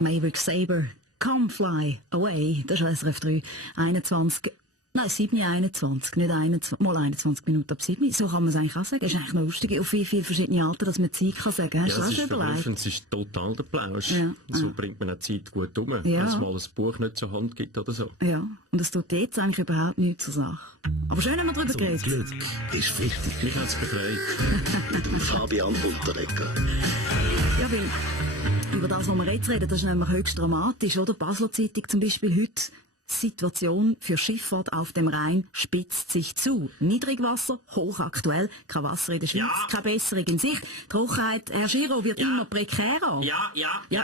Maverick Saber, Come Fly Away, das ist SRF 3, 21, nein, 7:21, nicht 21, mal 21 Minuten ab 7. So kann man es eigentlich auch sagen. Es ist eigentlich noch lustig, auf wie viele verschiedene Alter, dass man Zeit kann sagen. Hast du das schon überlegt? Es ist total der Plausch. Ja. So bringt man auch Zeit gut um, Ja. wenn es mal ein Buch nicht zur Hand gibt oder so. Ja, und es tut jetzt eigentlich überhaupt nichts zur Sache. Aber schön haben wir darüber geredet. Glück ist wichtig. Mich hat es gefreut. Mit dem Fabian Unterreger. Ja, weil über das, was wir jetzt reden, das ist nämlich höchst dramatisch, oder? Die Basler Zeitung zum Beispiel heute: Situation für Schifffahrt auf dem Rhein spitzt sich zu. Niedrigwasser, hochaktuell, kein Wasser in der Schweiz, Ja. keine Besserung in Sicht. Trockenheit, Herr Giro, wird immer prekärer. Ja,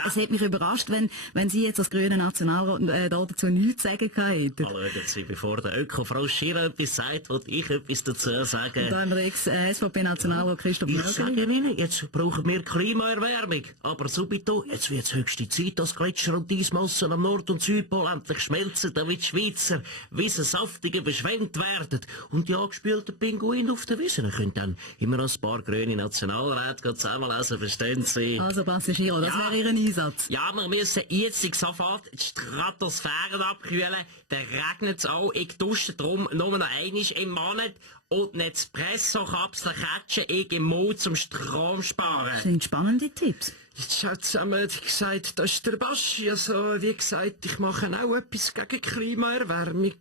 es hat mich überrascht, wenn Sie jetzt als grüner Nationalrat da dazu nichts sagen hätten. Hallo, Sie, bevor der Öko-Frau Schirr etwas sagt, wollte ich etwas dazu sagen. Da haben wir SVP-Nationalrat Christoph Ich sage Mörgeli. Ihnen, jetzt brauchen wir Klimaerwärmung. Aber subito, jetzt wird es höchste Zeit, dass Gletscher und Eismassen am Nord- und Südpol endlich schmelzen, damit die Schweizer Wiesensaftige beschwemmt werden. Und die angespülten Pinguine auf den Wiesen können dann immer noch ein paar grüne Nationalräte zusammenlesen, verstehen Sie? Also, Passagiere, das Ja. wäre Ihr Einsatz. Ja, wir müssen jetzt sofort die Stratosphäre abkühlen. Dann regnet es auch. Ich dusche darum nur noch einmal im Monat. Und eine Espresso-Kapsel catchen ich im Mund zum Strom sparen. Das sind spannende Tipps. Jetzt hat zusammen gesagt, das ist der Baschi. Also, wie gesagt, ich mache auch etwas gegen Klimaerwärmung.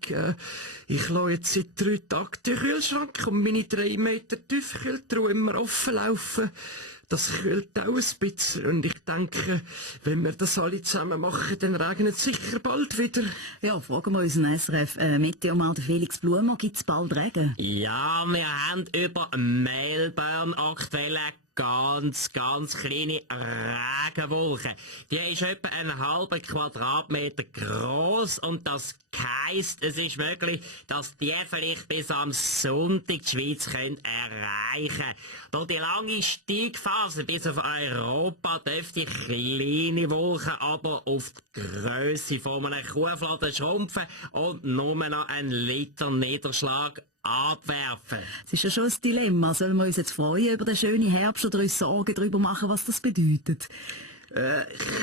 Ich lasse jetzt seit 3 Tagen den Kühlschrank und meine 3 Meter Tiefkühltruhe immer offen laufen. Das kühlt auch ein bisschen. Und ich denke, wenn wir das alle zusammen machen, dann regnet es sicher bald wieder. Ja, fragen wir unseren SRF Meteomann Felix Blumer, gibt es bald Regen? Ja, wir haben über Melbourne aktuell ganz kleine Regenwolke. Die ist etwa 1,5 Quadratmeter groß und das heisst, es ist möglich, dass die vielleicht bis am Sonntag die Schweiz können erreichen. Durch die lange Steigphase bis auf Europa dürfte die kleine Wolke aber auf die Grösse von einem Kuhfladen schrumpfen und nur noch einen Liter Niederschlag abwerfen. Es ist ja schon ein Dilemma. Sollen wir uns jetzt freuen über den schönen Herbst oder uns Sorgen darüber machen, was das bedeutet?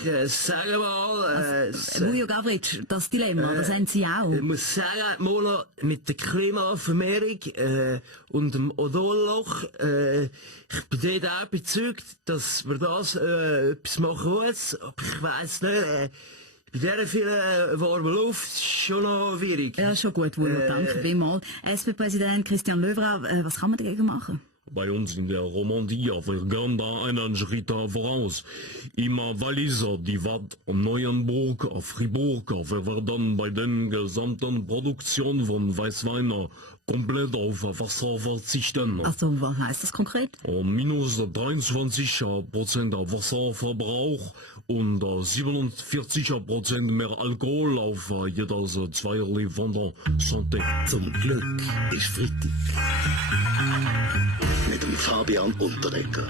Ich sage mal, Mujo Gavric, das Dilemma, das haben Sie auch. ich muss sagen, Mona, mit der Klimavermehrung und dem Ozonloch, ich bin dort auch überzeugt, dass wir das etwas machen muss. Aber ich weiss nicht, bei dieser vielen warmen Luft ist es schon noch schwierig. Ja, schon gut, Wunder, danke vielmals. SP-Präsident Christian Löwra, was kann man dagegen machen? Bei uns in der Romandie wir gehen da einen Schritt voraus. Immer Walliser, die Watt Neuenburg, Fribourg, wir dann bei den gesamten Produktion von Weißwein komplett auf Wasser verzichten. Also, was heisst das konkret? Minus 23% Wasserverbrauch und 47% mehr Alkohol auf jedes 2 von der Santé. Zum Glück ist Freitag. Mit dem Fabian Unterreger.